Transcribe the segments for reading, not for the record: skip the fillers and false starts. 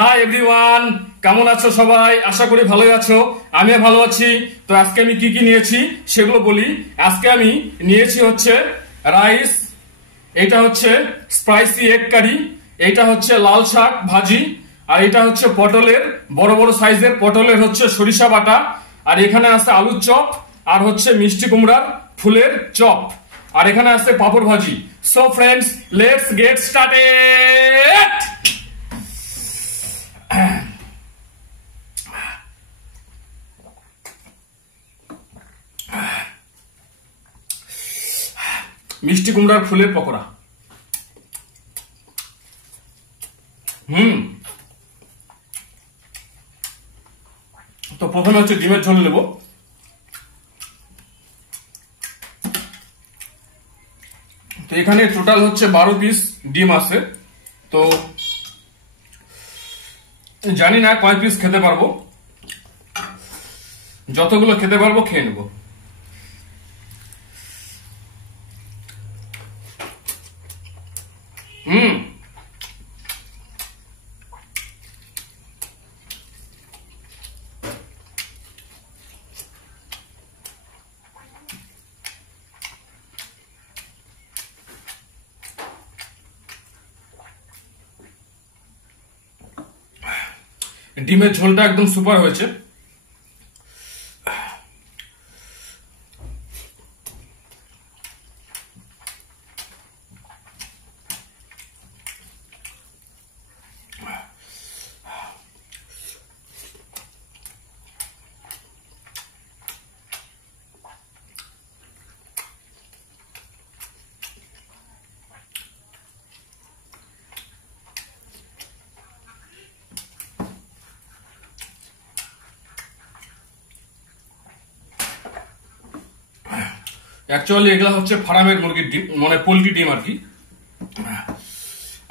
Hi everyone, কেমন আছো সবাই? আশা করি ভালোই আছো। আমিও ভালো আছি। তো আজকে আমি কি কি নিয়েছি সেগুলো বলি। আজকে আমি নিয়েছি হচ্ছে রাইস, এটা হচ্ছে স্পাইসি এগ কারি, এটা হচ্ছে লাল শাক ভাজি, আর এটা হচ্ছে পটলের বড় বড় সাইজের পটলের হচ্ছে সরিষা বাটা, আর এখানে আছে আলুর চপ, আর হচ্ছে মিষ্টি কুমড়ার ফুলের চপ, আর এখানে আছে পাপড় ভাজি। So friends, let's get started. মিষ্টি কুমড়ার ফুলের পকোড়া। তো প্রথমে হচ্ছে ডিমের ঝোল নেব। তো এখানে টোটাল হচ্ছে 12 পিস ডিম আছে। তো জানি না কয় পিস খেতে পারবো, যতগুলো খেতে পারবো খেয়ে নেব। ডিমের ঝোলটা একদম সুপার হয়েছে। অ্যাকচুয়ালি এগুলা হচ্ছে ফার্মের মুরগির ডিম, মানে পোলট্রি ডিম আর কি।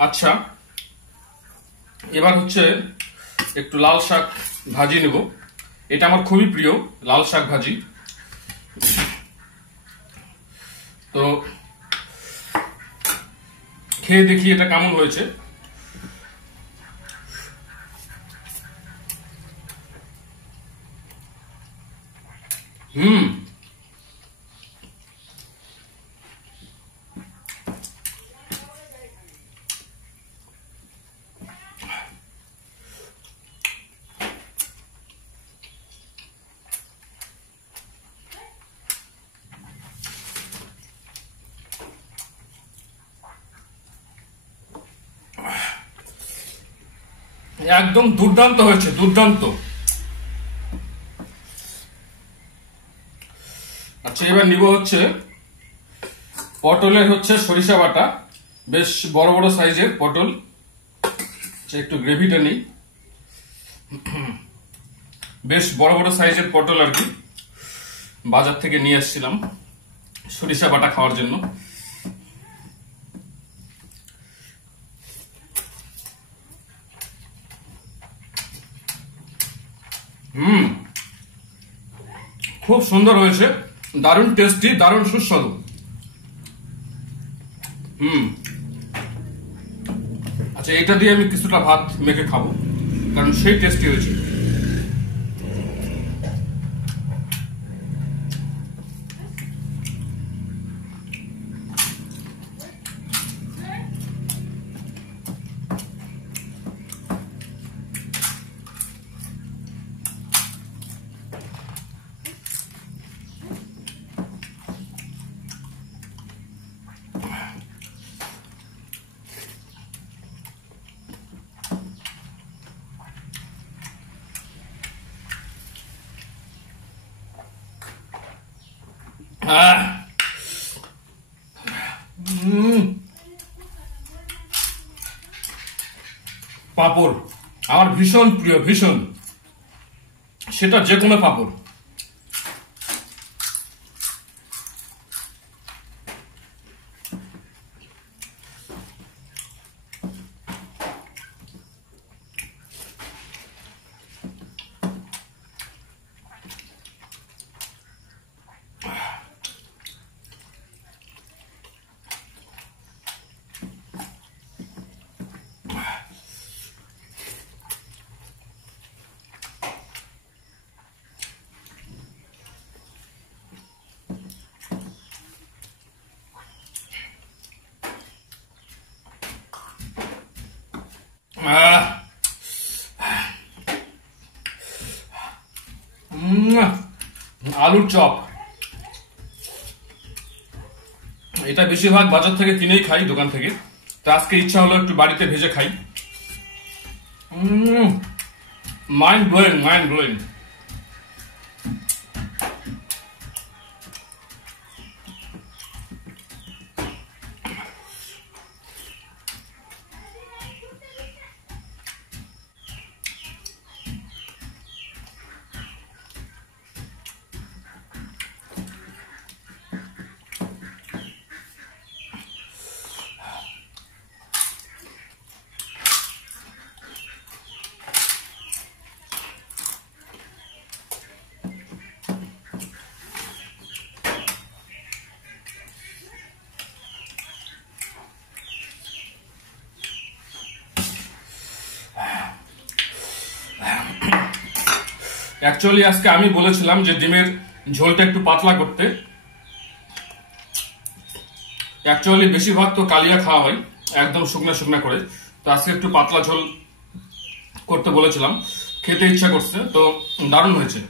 আচ্ছা, এবার হচ্ছে একটু লাল শাক ভাজি নেব। এটা আমার খুবই প্রিয় লাল শাক ভাজি। তো খেয়ে দেখি এটা কেমন হয়েছে। একদম দুর্দান্ত হয়েছে, দুর্দান্ত। আচ্ছা, এবার নিব হচ্ছে পটলের হচ্ছে সরিষা বাটা, বেশ বড় বড় সাইজের পটল। একটু গ্রেভিটা নেই, বেশ বড় বড় সাইজের পটল আর কি, বাজার থেকে নিয়ে আসছিলাম সরিষা বাটা খাওয়ার জন্য। খুব সুন্দর হয়েছে, দারুণ টেস্টি, দারুণ সুস্বাদু। আচ্ছা, এটা দিয়ে আমি কিছুটা ভাত মেখে খাবো, কারণ সেই টেস্টি হয়েছে। পাঁপড় আমার ভীষণ প্রিয়, ভীষণ, সেটা যে কোনো পাঁপড়। আলুর চপ, এটা বেশিরভাগ বাজার থেকে কিনেই খাই, দোকান থেকে। তো আজকে ইচ্ছা হলো একটু বাড়িতে ভেজে খাই। Mind blowing, mind blowing. Actually আজকে আমি বলেছিলাম যে ডিমের ঝোলটা একটু পাতলা করতে। অ্যাকচুয়ালি বেশিরভাগ তো কালিয়া খাওয়া হয় একদম শুকনা শুকনা করে, তো আজকে একটু পাতলা ঝোল করতে বলেছিলাম, খেতে ইচ্ছা করছে, তো দারুণ হয়েছে।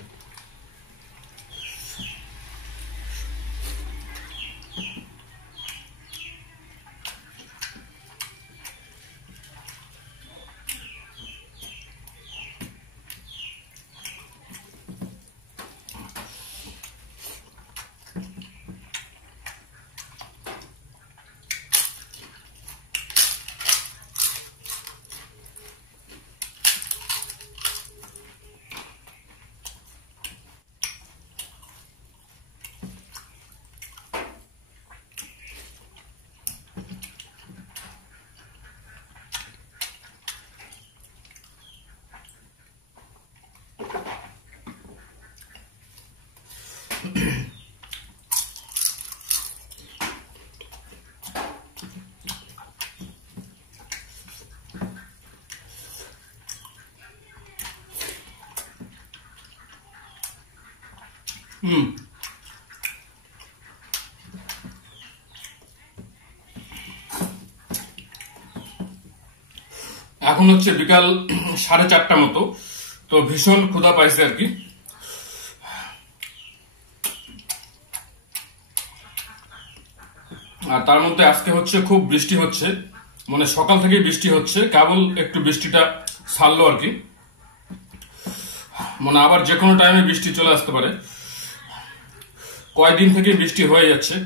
এখন হচ্ছে বিকাল 4:30 মতো, তো ভীষণ ক্ষুধা পাইছে আর কি। আর তার মধ্যে আজকে হচ্ছে খুব বৃষ্টি হচ্ছে, মানে সকাল থেকে বৃষ্টি হচ্ছে, কেবল একটু বৃষ্টিটা ছাড়লো আর কি। মানে আবার যে কোনো টাইমে বৃষ্টি চলে আসতে পারে, কয়েকদিন থেকে বৃষ্টি হয়ে যাচ্ছে।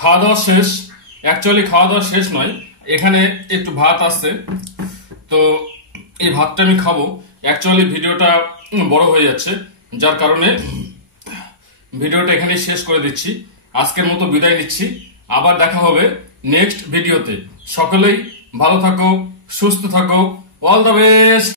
খাওয়া দাওয়া শেষ। অ্যাকচুয়ালি খাওয়া দাওয়া শেষ নয়, এখানে একটু ভাত আছে, তো এই ভাতটা আমি খাবো। অ্যাকচুয়ালি ভিডিওটা বড় হয়ে যাচ্ছে, যার কারণে ভিডিওটা এখানে শেষ করে দিচ্ছি। আজকের মতো বিদায় নিচ্ছি, আবার দেখা হবে নেক্সট ভিডিওতে। সকলেই ভালো থাকো, সুস্থ থাকো, অল দ্য বেস্ট।